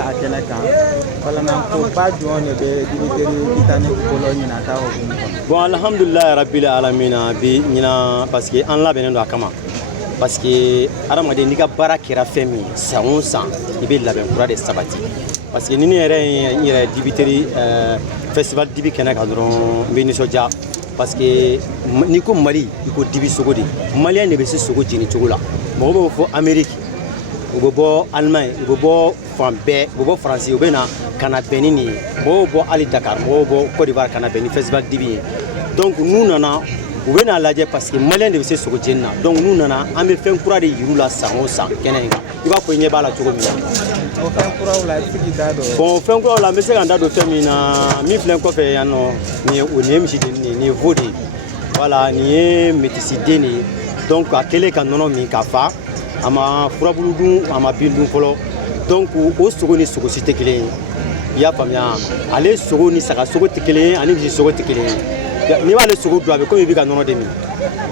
à Keneka. Voilà, on n'a pas de bon, alhamdulillah, Rabbil Alamina, parce que en la benendo akama. Parce que Aramade Nika Barakira Femi, ça on sent, il veut la benfura de sabati. Parce que nous avons dibiteri festival dibi Keneka dron Benisoja. Parce que Niko Mali, il faut dibi sogodi. Malien ne veut se sogodi ni chogola. Bon, il faut Amérique. Il faut Allemagne, il faut Français, il faut Français, il faut Canabéni, il faut Ali Dakar, il faut Côte d'Ivoire, Canabéni, festival dibi. Donc nous n'avons pas la lajɛ parce que Malien ne veut se sogodi na. Donc nous n'avons pas fait un courant de Yurula sans sang. Kenenga. Il va faut y avoir la chogomi. Bon, fait un courant la mais c'est quand d'autres femina, mi flen ko fait yano ni onem ni vodi. Voilà, ni méticité ni. Donc à télé quand non mi kafa, ama furabuludu, ama bildu folo. Donc au sogoni sogosité clé. Il y a pas bien. Aller sogoni saka sogoté clé, ani bi sogoté clé. Ni va le sogo doit comme il vit quand non demi.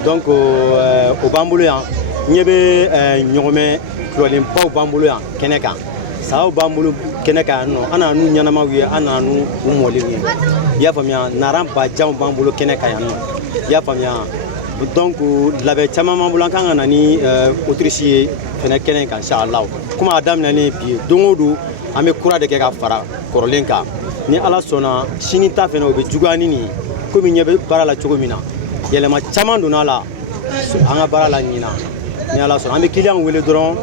Donc au bambolo ya, ni be nyome klolen pa au bambolo ya Keneka. Ça au bambolo Keneka no, ana nu nyanama wi ana nu umole wi. Ya famia naram ba jam bambolo Keneka ya no. Ya famia donc la be chama mambulan kan nani autrichier fena Keneka inshallah. Kuma adam nani bi dongodu ame kura de ke ka fara korolenka. Ni ala sona shinita fena obe jugani ni komi nyebe bara la chogomina. Yelema chama donala anga bara la nyina. Ni ala sona ame client wele dron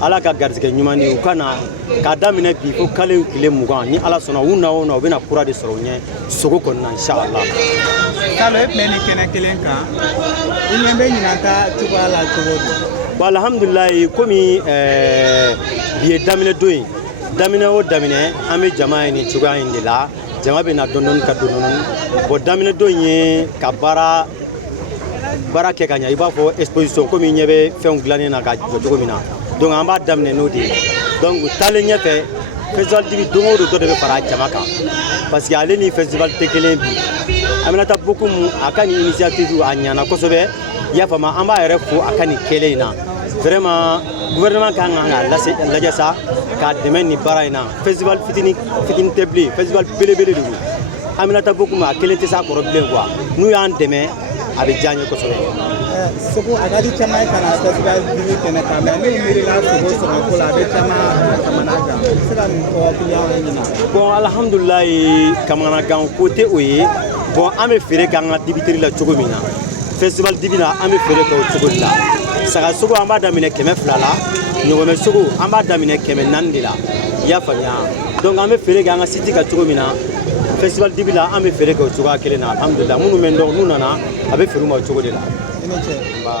ala ka garzike nyumani ukana kada mine bi ko kale kile mugan ni ala sona una obena kura de soronye sogo konna inshallah kale meni kenekelenka ilembe nyinata tubala tubodo alhamdulillah komi bi damine doyin damine o damine ame jamaa ni chuga indila jamaa be na dondon ka dondon bo damine doyin ka bara ke kanya iba fo exposition komi nyebe fen glane na ka jogomina. Donc on va d'amener nos dés. Donc talent fait festival dibi dongo do de para jamaka. Parce qu'il y a les festival tekelen bi. Amena ta beaucoup akani initiative anyana kosobe ya fama amba refo akani kelena. Vraiment gouvernement kan la jasa ka demain ni baraina. Festival fitini tebli, festival belebele du. Amena ta beaucoup akelete sa problème quoi. Nous en demain avec Janye kosobe. Sogo agadi chama kana festival dibi Keneka mais ni miri la sogo sogo ko la be chama kamanaga sira ko client ni na bon alhamdulillah kamanaga côté oye bon ame fere kanga dibiteri la chogomina festival dibina ame fere ko chogola saka sogo amba damine keme flala nyogome sogo amba damine keme nandila ya fanya donc ame fere kanga city ka chogomina festival dibila ame fere ko choga kelena alhamdulillah munu mendo nunana abe feruma chogodela. Ba